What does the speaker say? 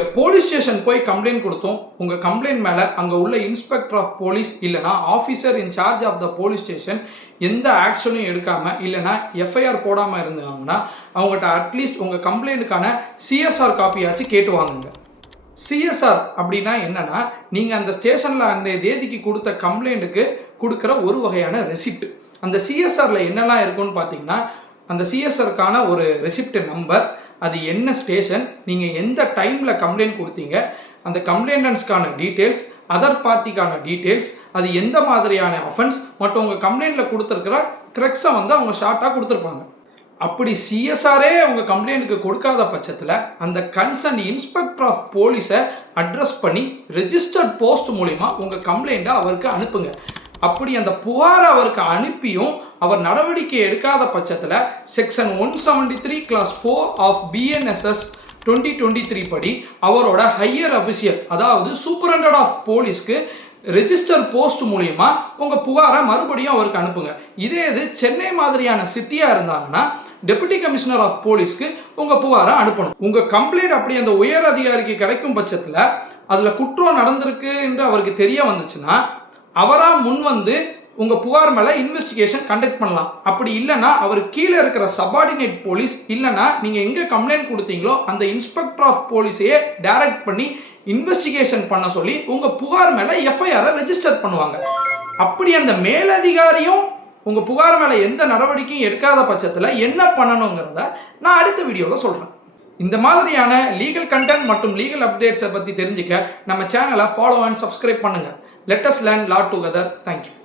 நீங்கள் police station போய் complaint கொடுத்தோம், உங்கள் கம்ப்ளைண்ட் மேலே அங்கே உள்ள இன்ஸ்பெக்டர் ஆஃப் போலீஸ் இல்லைனா officer in charge of the police station எந்த ஆக்ஷனும் எடுக்காமல் இல்லைனா எஃப்ஐஆர் போடாமல் இருந்தாங்கன்னா அவங்ககிட்ட அட்லீஸ்ட் உங்கள் கம்ப்ளைண்ட்டுக்கான சிஎஸ்ஆர் காப்பியாச்சும் கேட்டு வாங்குங்க. சிஎஸ்ஆர் அப்படின்னா என்னென்னா, நீங்கள் அந்த ஸ்டேஷனில் அந்த தேதிக்கு கொடுத்த கம்ப்ளைண்ட்டுக்கு கொடுக்குற ஒரு வகையான ரெசிப்ட். அந்த சிஎஸ்ஆரில் என்னெல்லாம் இருக்குன்னு பார்த்தீங்கன்னா, அந்த சிஎஸ்ஆருக்கான ஒரு ரெசிப்ட் நம்பர், அது என்ன ஸ்டேஷன், நீங்கள் எந்த டைமில் கம்ப்ளைண்ட் கொடுத்தீங்க, அந்த கம்ப்ளைண்டன்ஸ்க்கான டீட்டெயில்ஸ், அதர் பார்ட்டிக்கான டீட்டெயில்ஸ், அது எந்த மாதிரியான அஃபென்ஸ் மற்றும் உங்கள் கம்ப்ளைண்ட்டில் கொடுத்துருக்கிற க்ரெக்ஸை அவங்க ஷார்ட்டாக கொடுத்துருப்பாங்க. அப்படி சிஎஸ்ஆரே அவங்க கம்ப்ளைண்ட்டுக்கு கொடுக்காத பட்சத்தில் அந்த கன்சர்ன் இன்ஸ்பெக்டர் ஆஃப் போலீஸை அட்ரஸ் பண்ணி ரெஜிஸ்டர்ட் போஸ்ட் மூலிமா உங்கள் கம்ப்ளைண்ட்டை அவருக்கு அனுப்புங்க. அப்படி அந்த புகாரை அவருக்கு அனுப்பியும் அவர் நடவடிக்கை எடுக்காத பட்சத்தில் செக்ஷன் 173 கிளாஸ் 4 ஆஃப் BNSS 2023 படி அவரோட ஹையர் அஃபிஷியல், அதாவது சூப்பரண்டன்ட் ஆஃப் போலீஸ்க்கு ரெஜிஸ்டர் போஸ்ட் மூலிமா உங்கள் புகாரை மறுபடியும் அவருக்கு அனுப்புங்க. இதே இது சென்னை மாதிரியான சிட்டியாக இருந்தாங்கன்னா டெபுட்டி கமிஷனர் ஆஃப் போலீஸ்க்கு உங்கள் புகாரை அனுப்பணும். உங்கள் கம்ப்ளைண்ட் அப்படி அந்த உயர் அதிகாரிக்கு கிடைக்கும் பட்சத்தில் அதில் குற்றம் நடந்திருக்கு என்று அவருக்கு தெரிய வந்துச்சுன்னா அவராக முன் வந்து உங்கள் புகார் மேலே இன்வெஸ்டிகேஷன் கண்டக்ட் பண்ணலாம். அப்படி இல்லைனா அவர் கீழே இருக்கிற சபார்டினேட் போலீஸ் இல்லைனா நீங்கள் எங்கே கம்ப்ளைண்ட் கொடுத்தீங்களோ அந்த இன்ஸ்பெக்டர் ஆஃப் போலீஸையே டைரக்ட் பண்ணி இன்வெஸ்டிகேஷன் பண்ண சொல்லி உங்கள் புகார் மேலே எஃப்ஐஆரை ரெஜிஸ்டர் பண்ணுவாங்க. அப்படி அந்த மேலதிகாரியும் உங்கள் புகார் மேலே எந்த நடவடிக்கையும் எடுக்காத பட்சத்தில் என்ன பண்ணணுங்கிறத நான் அடுத்த வீடியோவில் சொல்கிறேன். இந்த மாதிரியான லீகல் கண்டென்ட் மற்றும் லீகல் அப்டேட்ஸை பற்றி தெரிஞ்சுக்க நம்ம சேனலை ஃபாலோ அண்ட் சப்ஸ்கிரைப் பண்ணுங்கள். Let us learn law together. Thank you.